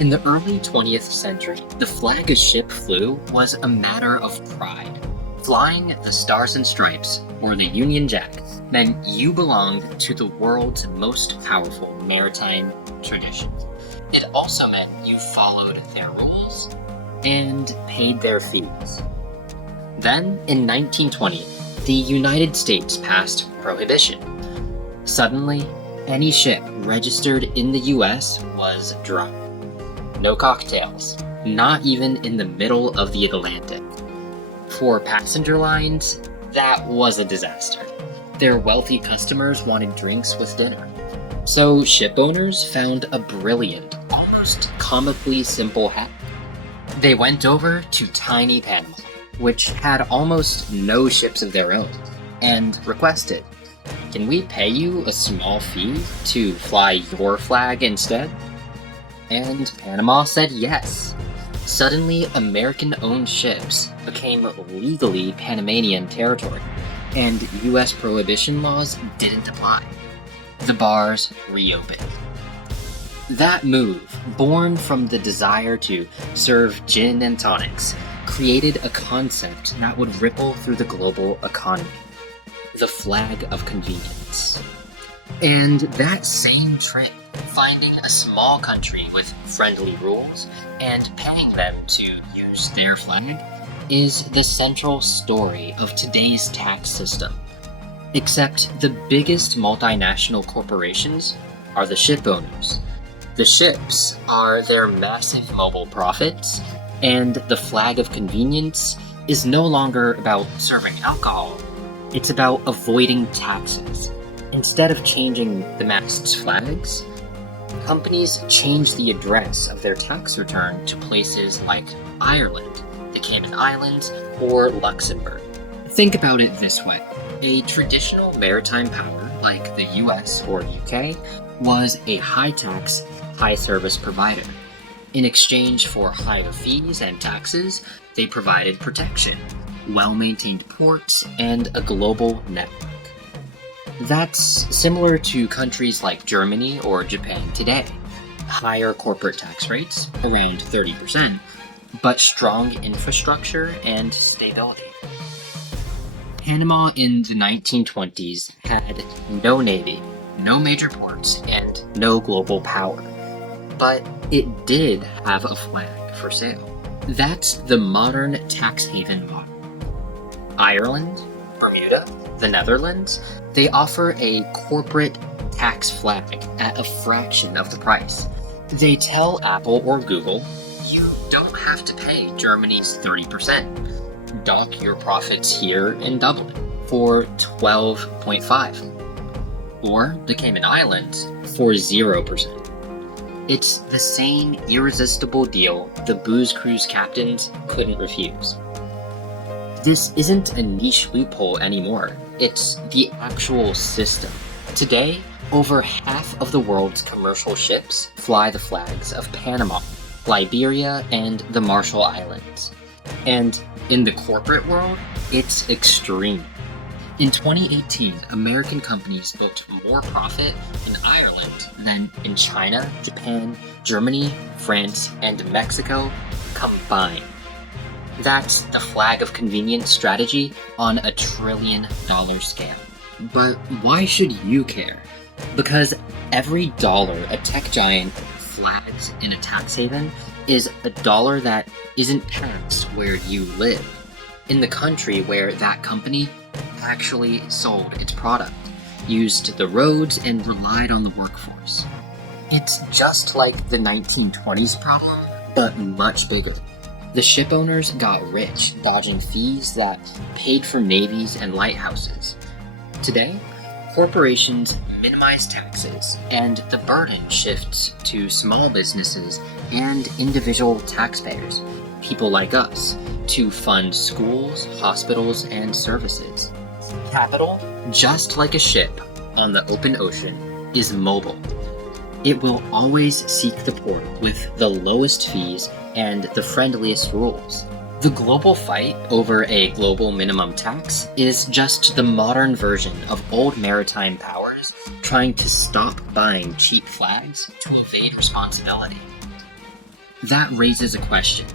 In the early 20th century, the flag a ship flew was a matter of pride. Flying the Stars and Stripes, or the Union Jack, meant you belonged to the world's most powerful maritime tradition. It also meant you followed their rules and paid their fees. Then, in 1920, the United States passed Prohibition. Suddenly, any ship registered in the US was dry. No cocktails, not even in the middle of the Atlantic. For passenger lines, that was a disaster. Their wealthy customers wanted drinks with dinner. So ship owners found a brilliant, almost comically simple hack. They went over to tiny Panama, which had almost no ships of their own, and requested, "Can we pay you a small fee to fly your flag instead?" And Panama said yes. Suddenly, American-owned ships became legally Panamanian territory, and US prohibition laws didn't apply. The bars reopened. That move, born from the desire to serve gin and tonics, created a concept that would ripple through the global economy: the flag of convenience. And that same trip, finding a small country with friendly rules and paying them to use their flag, is the central story of today's tax system. Except the biggest multinational corporations are the ship owners. The ships are their massive mobile profits, and the flag of convenience is no longer about serving alcohol. It's about avoiding taxes. Instead of changing the mast's flags, companies change the address of their tax return to places like Ireland, the Cayman Islands, or Luxembourg. Think about it this way. A traditional maritime power like the US or UK was a high-tax, high-service provider. In exchange for higher fees and taxes, they provided protection, well-maintained ports, and a global network. That's similar to countries like Germany or Japan today. Higher corporate tax rates, around 30%, but strong infrastructure and stability. Panama in the 1920s had no navy, no major ports, and no global power. But it did have a flag for sale. That's the modern tax haven model. Ireland, Bermuda, the Netherlands, they offer a corporate tax flag at a fraction of the price. They tell Apple or Google, you don't have to pay Germany's 30%. Dock your profits here in Dublin for 12.5. Or the Cayman Islands for 0%. It's the same irresistible deal the booze cruise captains couldn't refuse. This isn't a niche loophole anymore. It's the actual system. Today, over half of the world's commercial ships fly the flags of Panama, Liberia, and the Marshall Islands. And in the corporate world, it's extreme. In 2018, American companies booked more profit in Ireland than in China, Japan, Germany, France, and Mexico combined. That's the flag of convenience strategy on a $1 trillion scale. But why should you care? Because every dollar a tech giant flags in a tax haven is a dollar that isn't taxed where you live, in the country where that company actually sold its product, used the roads, and relied on the workforce. It's just like the 1920s problem, but much bigger. The ship owners got rich dodging fees that paid for navies and lighthouses. Today, corporations minimize taxes, and the burden shifts to small businesses and individual taxpayers, people like us, to fund schools, hospitals, and services. Capital, just like a ship on the open ocean, is mobile. It will always seek the port with the lowest fees and the friendliest rules. The global fight over a global minimum tax is just the modern version of old maritime powers trying to stop buying cheap flags to evade responsibility. That raises a question.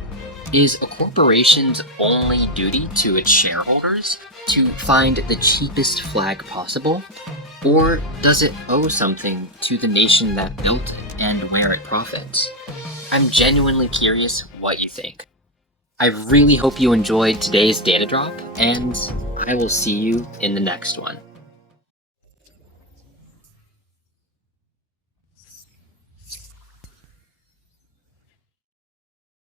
Is a corporation's only duty to its shareholders to find the cheapest flag possible? Or does it owe something to the nation that built it and where it profits? I'm genuinely curious what you think. I really hope you enjoyed today's data drop, and I will see you in the next one.